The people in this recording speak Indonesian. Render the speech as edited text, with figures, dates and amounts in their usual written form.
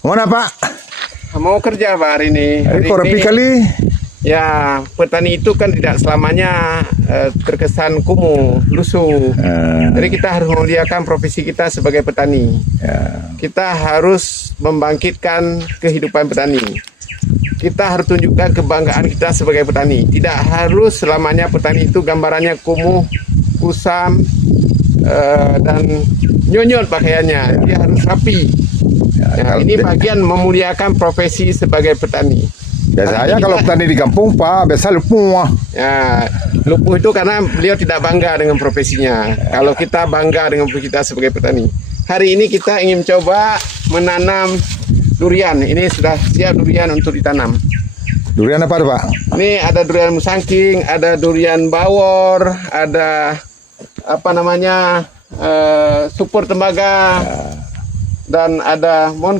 Mana Pak? Mau kerja Pak hari ini. Kok rapi kali? Ya, petani itu kan tidak selamanya terkesan kumuh, lusuh. Jadi kita harus memuliakan profesi kita sebagai petani. Kita harus membangkitkan kehidupan petani. Kita harus tunjukkan kebanggaan kita sebagai petani. Tidak harus selamanya petani itu gambarannya kumuh, kusam, dan nyonyot pakaiannya. Dia harus rapi. Ini bagian memuliakan profesi sebagai petani. Biasanya kalau petani di kampung Pak, biasa lupuh. Ya, lupuh itu karena beliau tidak bangga dengan profesinya. Kalau kita bangga dengan profesi kita sebagai petani. Hari ini kita ingin coba menanam durian. Ini sudah siap durian untuk ditanam. Durian apa Pak? Ini ada durian musangking, ada durian bawor, ada apa namanya, supur tembaga, dan ada montok.